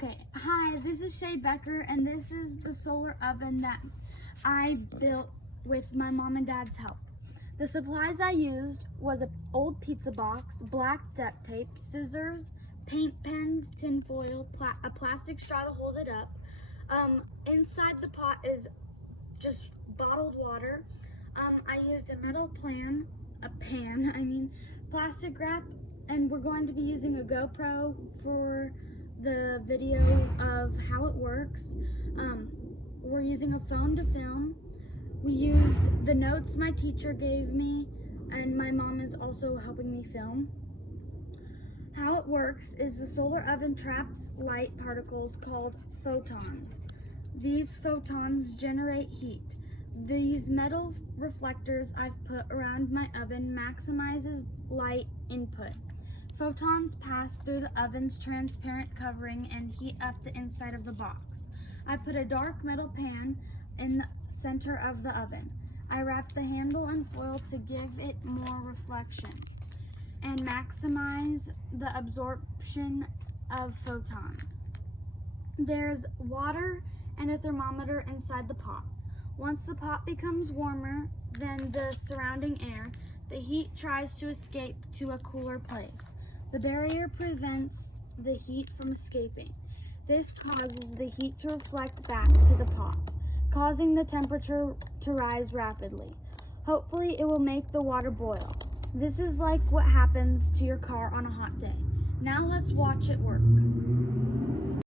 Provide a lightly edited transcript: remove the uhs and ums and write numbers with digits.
Okay, hi, this is Shea Becker, and this is the solar oven that I built with my mom and dad's help. The supplies I used was an old pizza box, black duct tape, scissors, paint pens, tin foil, a plastic straw to hold it up. Inside the pot is just bottled water. I used a metal plastic wrap, and we're going to be using a GoPro for the video of how it works. We're using a phone to film. We used the notes my teacher gave me, and my mom is also helping me film. How it works is the solar oven traps light particles called photons. These photons generate heat. These metal reflectors I've put around my oven maximizes light input. Photons pass through the oven's transparent covering and heat up the inside of the box. I put a dark metal pan in the center of the oven. I wrap the handle in foil to give it more reflection and maximize the absorption of photons. There's water and a thermometer inside the pot. Once the pot becomes warmer than the surrounding air, the heat tries to escape to a cooler place. The barrier prevents the heat from escaping. This causes the heat to reflect back to the pot, causing the temperature to rise rapidly. Hopefully, it will make the water boil. This is like what happens to your car on a hot day. Now let's watch it work.